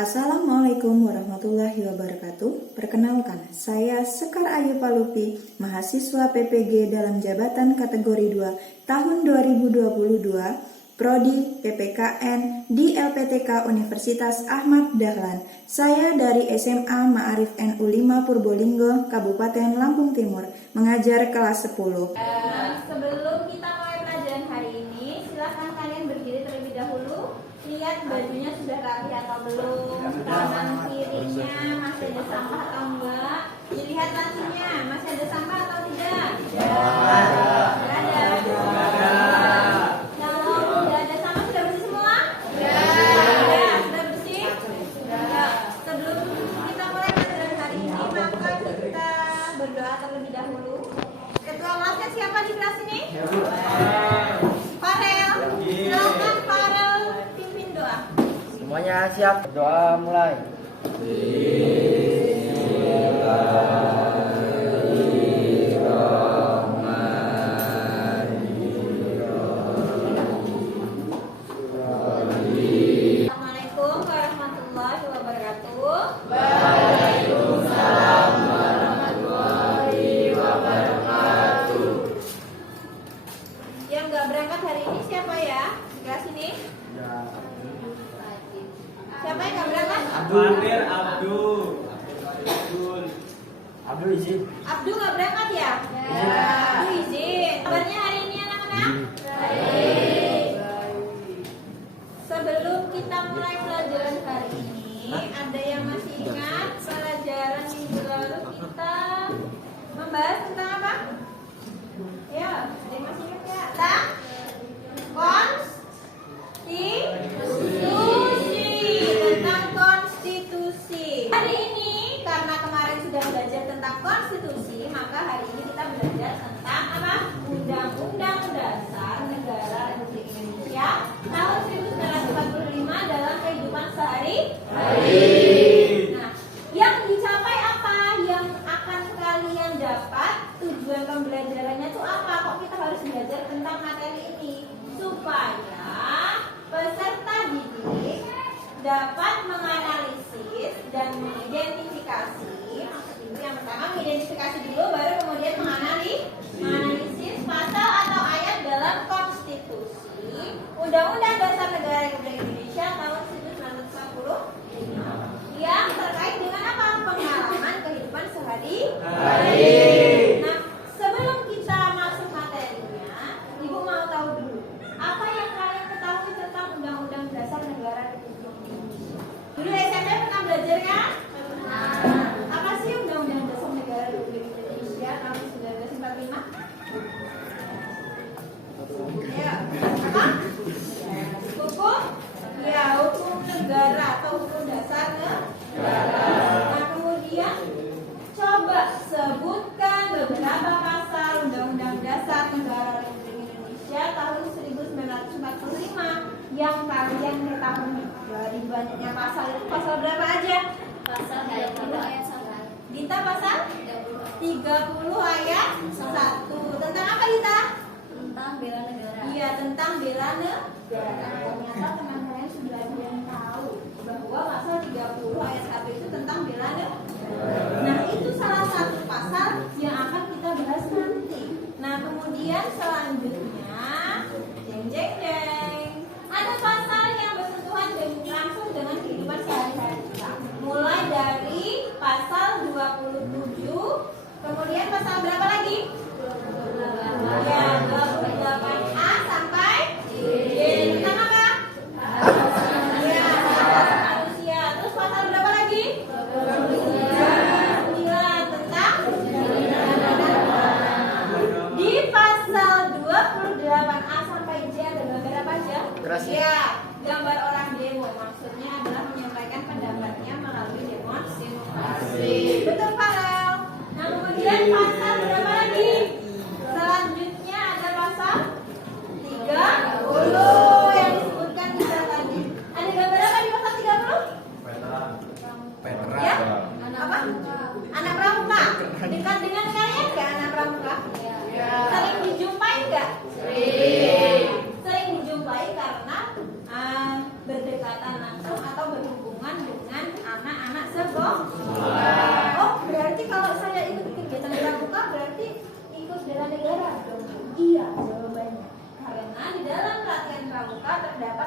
Assalamualaikum warahmatullahi wabarakatuh. Perkenalkan, saya Sekar Ayu Palupi, mahasiswa PPG dalam jabatan kategori 2 tahun 2022, Prodi PPKN di LPTK Universitas Ahmad Dahlan. Saya dari SMA Ma'arif NU 5 Purbolinggo, Kabupaten Lampung Timur, mengajar kelas 10. Sebelum kita mulai pelajaran hari ini, silahkan kalian berdiri terlebih dahulu. Lihat bajunya sudah rapi atau belum, tangan kirinya masih ada sampah atau enggak, dilihat lancinya masih ada sampah atau tidak. Kalau tidak ada sampah, sudah bersih semua? Sudah bersih? Sebelum kita mulai pelajaran hari ini, maka kita berdoa terlebih dahulu. Ketua kelasnya siapa di kelas ini? Farel, silakan Farel pimpin doa. Semuanya siap, doa mulai. Assalamualaikum warahmatullahi wabarakatuh. Waalaikumsalam warahmatullahi wabarakatuh. Yang nggak berangkat hari ini siapa ya? Di kelas ini? Siapa yang nggak berangkat? Abdul izin. Abdul nggak berangkat ya? Abdul izin. Kabarnya hari ini anak-anak? Baik. Sebelum kita mulai pelajaran hari ini, ada yang masih ingat pelajaran minggu lalu kita membahas tentang apa? Ya, ada yang masih ingat ya? Tentang konstitusi. Hari ini karena kemarin sudah belajar tentang konstitusi, maka hari ini kita belajar tentang apa? Undang-Undang Dasar Negara Republik Indonesia tahun 1945 dalam kehidupan sehari-hari. Nah, yang dicapai apa? Yang akan kalian dapat, tujuan pembelajarannya itu apa? Kok kita harus belajar tentang materi ini? Supaya peserta didik dapat menganalisis dan mengidentifikasi. Maksud itu yang pertama mengidentifikasi dulu, baru kemudian menganalisis pasal atau ayat dalam konstitusi Undang-Undang Dasar Negara Republik Indonesia tahun 1945 yang terkait dengan apa? Pengalaman kehidupan sehari-hari. Nah, sebelum kita masuk materinya, Ibu mau tahu dulu apa yang kalian ketahui tentang Undang-Undang Dasar Negara Republik Indonesia. Dulu SMP pernah belajar kan? Apa sih Undang-Undang Dasar Negara Republik Indonesia tahun 1945? Ya, apa? Hukum? Ya, hukum negara atau hukum dasar negara. Nah, kemudian coba sebutkan beberapa pasal Undang-Undang Dasar Negara Republik Indonesia tahun 1945 yang kalian ketahui. Dari banyaknya pasal itu, pasal berapa aja? Pasal 30 ayat 1. Dita pasal 30 ayat 1. Tentang apa Dita? Tentang bela negara. Iya, tentang bela negara. Ternyata teman kalian sudah ada yang tahu bahwa pasal 30 ayat 1 itu tentang bela negara. Nah, itu salah satu pasal yang akan kita bahas nanti. Nah, kemudian selanjutnya jeng jeng jeng, ada pasal yang bersentuhan langsung dengan kehidupan sehari-hari kita. Mulai dari pasal 27, kemudian pasal berapa lagi? Ya, 28A sampai D. Tentang apa? Ya, hak asasi manusia. Terus pasal berapa lagi? 29 tentang di pasal 28A sampai J ada gambar apa aja? Demokrasi. Ya, gambar orang demo. Maksudnya adalah menyampaikan pendapatnya melalui demonstrasi. Betul, Farel. Nah, kemudian pasal berapa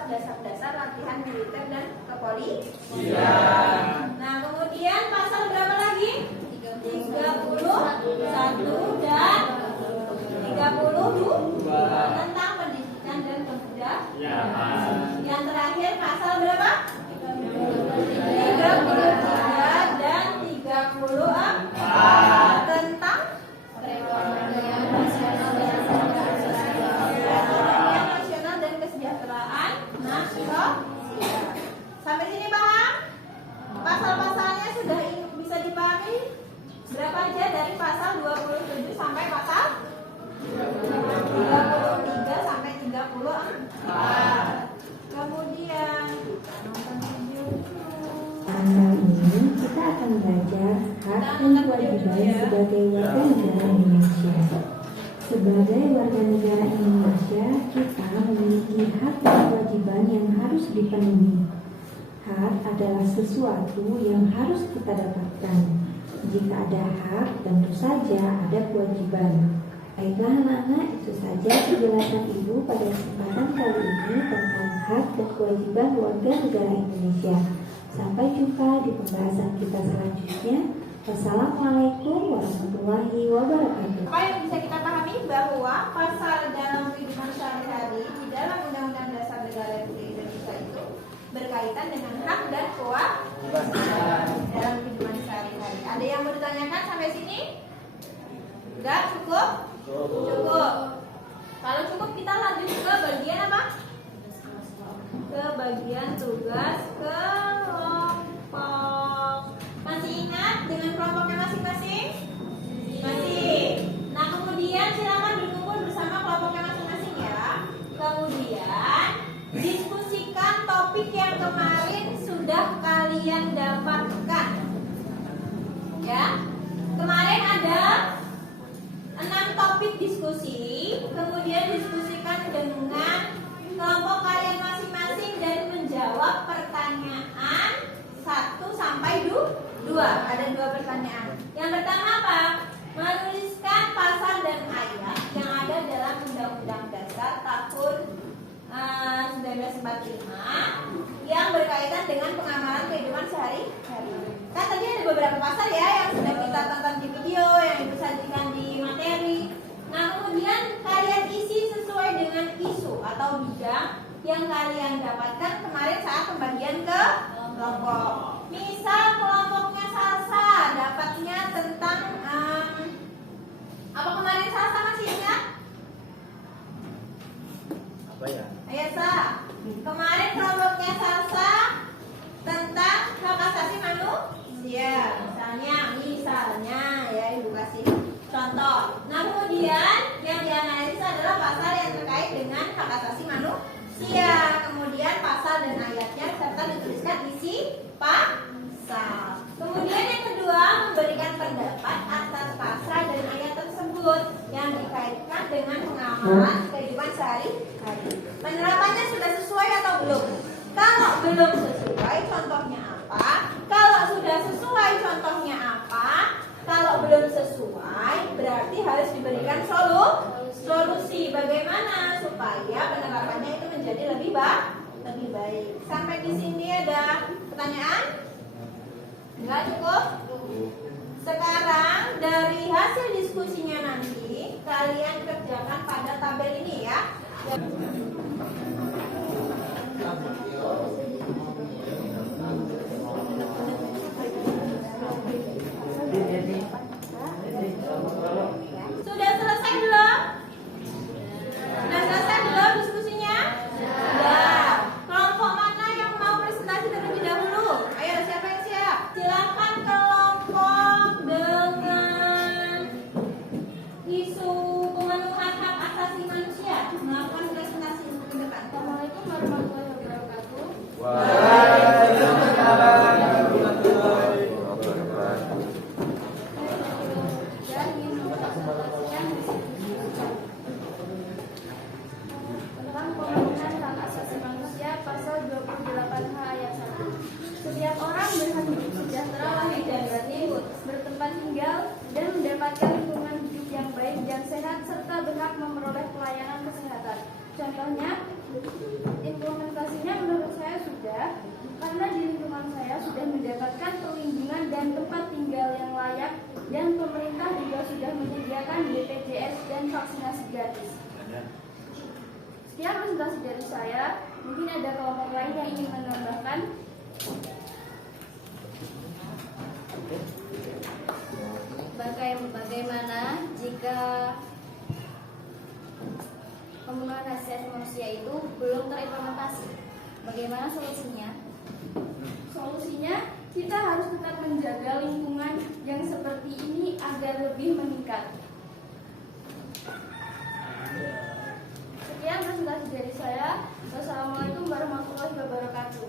menjawab dasar-dasar latihan militer dan kepolisian. Nah, kemudian pasal berapa lagi? 31 dan 32 tentang pendidikan dan kebudayaan. Yang terakhir pasal berapa? 33 dan 34 tentang perekonomian nasional dan kesejahteraan nasional. Sampai sini paham? Pasal-pasalnya sudah bisa dipahami? Berapa aja dari pasal 27 sampai pasal 33 sampai 34. Kemudian nonton video. Kali ini kita akan belajar hak dan kewajiban sebagai warga negara Indonesia. Sebagai warga negara Indonesia, kita memiliki hak dan kewajiban yang harus dipenuhi. Hak adalah sesuatu yang harus kita dapatkan. Jika ada hak, tentu saja ada kewajiban. Baiklah anak-anak, itu saja penjelasan Ibu pada kesempatan kali ini tentang hak dan kewajiban warga negara Indonesia. Sampai jumpa di pembahasan kita selanjutnya. Wassalamualaikum warahmatullahi wabarakatuh. Apa yang bisa kita pahami bahwa pasal dalam kehidupan sehari-hari di dalam Undang-Undang Dasar Negara Republik Indonesia itu berkaitan dengan hak dan kewajiban dalam kehidupan sehari-hari. Ada yang mau ditanyakan sampai sini? Enggak cukup? Cukup. Kalau cukup kita lanjut ke bagian apa? Ke bagian tugas kelompok. Masih ingat dengan kelompoknya masing-masing? Masih. Nah, kemudian silakan berkumpul bersama kelompoknya masing-masing ya. Kemudian diskusikan topik yang kemarin sudah kalian dapatkan. Ya. Kemarin ada 6 topik diskusi, kemudian diskusikan dengan kelompok kalian masing-masing dan menjawab pertanyaan 1 sampai 2. Ada 2 pertanyaan. Yang pertama apa? Menuliskan pasal dan ayat yang ada dalam Undang-Undang Dasar tahun 1945 yang berkaitan dengan pengamalan kehidupan sehari-hari. Kan tadi ada beberapa pasal ya yang sudah kita tonton di video, yang Ibu sajikan di materi. Nah, kemudian kalian isi sesuai dengan isu atau bidang yang kalian dapatkan kemarin saat pembagian ke kelompok. Misal kelompoknya Salsa dapatnya tentang apa kemarin Salsa masih ingat? Apa ya? Ayo Sa. Kemarin kelompoknya Salsa tentang hak asasi manusia. Misalnya ya Ibu kasih contoh. Nah, kemudian yang dianalisis adalah pasal yang terkait dengan hak asasi manusia. Kemudian pasal dan ayatnya serta dituliskan isi pasal. Kemudian yang kedua, memberikan pendapat atas pasal dan ayat tersebut yang dikaitkan dengan pengamalan kehidupan sehari-hari. Penerapannya sudah sesuai atau belum? Kalau belum sesuai, contohnya apa? Kalau sudah sesuai, contohnya apa? Kalau belum sesuai, berarti harus diberikan solusi. Bagaimana supaya penerapannya itu menjadi lebih baik. Sampai di sini ada pertanyaan? Enggak cukup? Sekarang dari hasil diskusinya nanti kalian kerjakan pada tabel ini ya. Sudah selesai belum? Sudah selesai belum diskusinya? Sudah. Kelompok mana yang mau presentasi terlebih dahulu? Ayo, siapa yang siap? Silakan kelompok dengan isu pemenuhan hak asasi manusia melakukan presentasi ke depan. Assalamualaikum warahmatullahi wabarakatuh. Tentang pemenuhan hak asasi manusia pasal 28H ayat 1. Setiap orang berhak hidup sejahtera, lahir dan batin, bertempat tinggal dan mendapatkan lingkungan hidup yang baik dan sehat serta berhak memperoleh pelayanan kesehatan. Contohnya, implementasinya menurut saya sudah, karena di lingkungan saya sudah mendapatkan perlindungan dan tempat tinggal yang layak, dan pemerintah juga sudah menyediakan BPJS dan vaksinasi gratis. Sekian presentasi dari saya. Mungkin ada kelompok lain yang ingin menambahkan. Bagaimana jika pembunuhan hak asasi manusia itu belum terimplementasi? Bagaimana solusinya? Solusinya, kita harus tetap menjaga lingkungan yang seperti ini agar lebih meningkat. Sekian presentasi dari saya. Wassalamualaikum warahmatullahi wabarakatuh.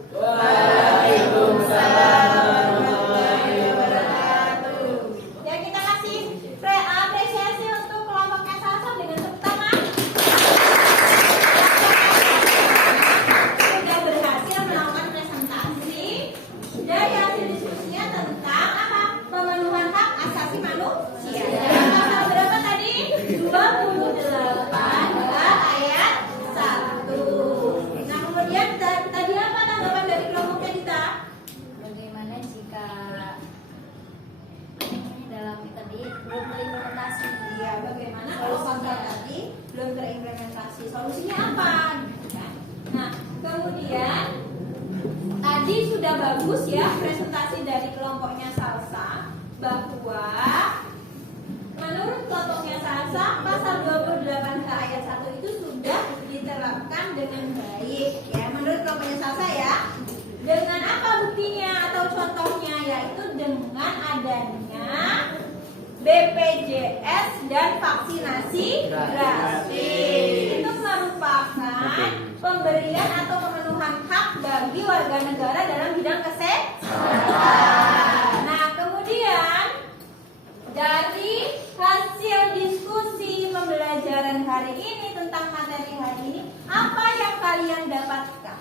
Ya, kita kasih apresiasi untuk kelompoknya Salsa dengan tepuk tangan. Sudah berhasil melakukan presentasi dari hasil diskusinya tentang apa? Pemenuhan hak asasi manusia. Pasal berapa tadi? 28 ayat 1. Nah, kemudian tadi apa tanggapan dari kelompoknya Dita? Bagaimana jika dalam tadi belum terimplementasi? Iya, bagaimana kalau pasal tadi belum terimplementasi? Solusinya apa? Nah, kemudian tadi sudah bagus ya presentasi dari kelompoknya Salsa bahwa menurut kelompoknya Salsa pasal 28 ayat 1 itu sudah diterapkan dengan baik ya menurut kelompoknya Salsa ya. Dengan apa buktinya atau contohnya? Yaitu dengan adanya BPJS dan vaksinasi gratis. Itu merupakan pemberian atau pemenuhan hak bagi warga negara dalam bidang kesehatan. Nah, kemudian dari hasil diskusi pembelajaran hari ini tentang materi hari ini, apa yang kalian dapatkan?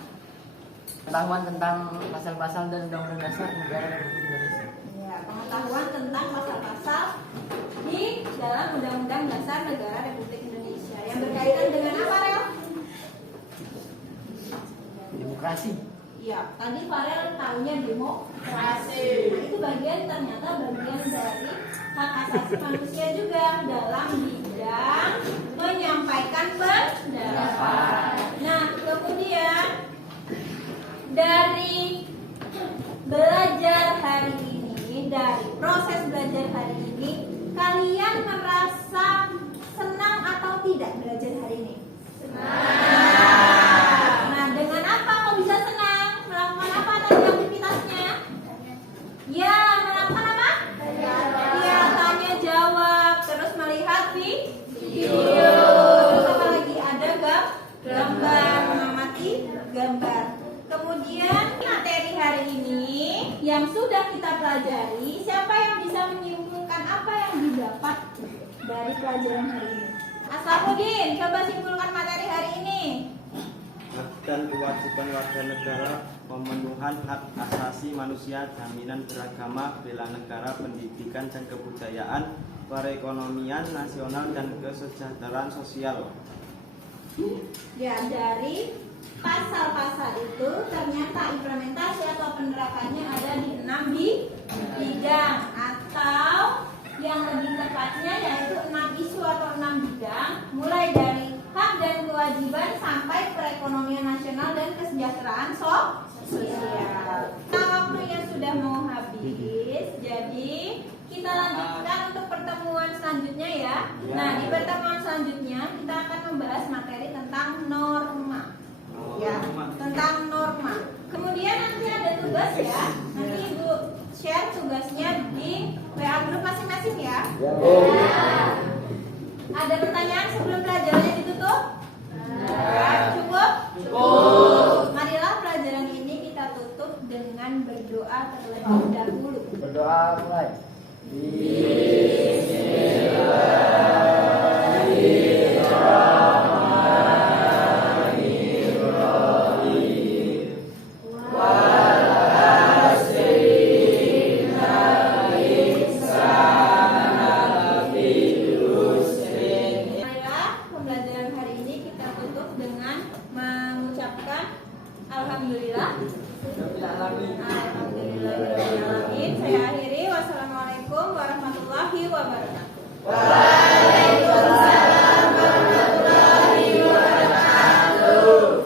Pengetahuan tentang pasal-pasal dan undang-undang dasar negara Republik Indonesia. Ya, pengetahuan tentang pasal-pasal di dalam Undang-Undang Dasar Negara Republik Indonesia yang berkaitan dengan apa, Rel? Demokrasi. Iya, tadi Farel tahunya demokrasi. Nah, itu ternyata bagian dari hak asasi manusia juga dalam bidang menyampaikan pendapat. Nah, kemudian dari belajar hari ini, dari proses belajar hari ini, kalian merasa senang atau tidak belajar hari ini? Nah, dengan apa kok bisa senang? Melakukan apa tadi aktivitasnya? Ya, melakukan apa? Ya, tanya jawab, terus melihat video. Terus apa lagi? Ada gambar, mengamati gambar. Kemudian materi hari ini yang sudah kita pelajari, siapa yang bisa menyimpulkan apa yang didapat dari pelajaran hari ini? Aslamuddin, coba simpulkan materi hari ini. Hak dan kewajiban warga negara, pemenuhan hak asasi manusia, jaminan beragama, bela negara, pendidikan dan kebudayaan, perekonomian nasional dan kesejahteraan sosial. Ya, dari pasal-pasal itu ternyata implementasi atau penerapannya ada di 6 bidang, atau yang lebih tepatnya yaitu 6 isu atau 6 bidang, mulai dari hak dan kewajiban sampai perekonomian nasional dan kesejahteraan sosial. Nah, waktunya sudah mau habis, jadi kita lanjutkan untuk pertemuan selanjutnya ya. Nah, di pertemuan selanjutnya kita akan membahas materi tentang norma. Ya, tentang norma. Kemudian nanti ada tugas ya. Nanti Ibu share tugasnya di WA grup masing-masing ya. Ada pertanyaan sebelum pelajarannya ditutup? Cukup? Marilah pelajaran ini kita tutup dengan berdoa terlebih dahulu. Berdoa mulai. Alhamdulillah. Alhamdulillahirobbilalamin. Saya akhiri. Wassalamualaikum warahmatullahi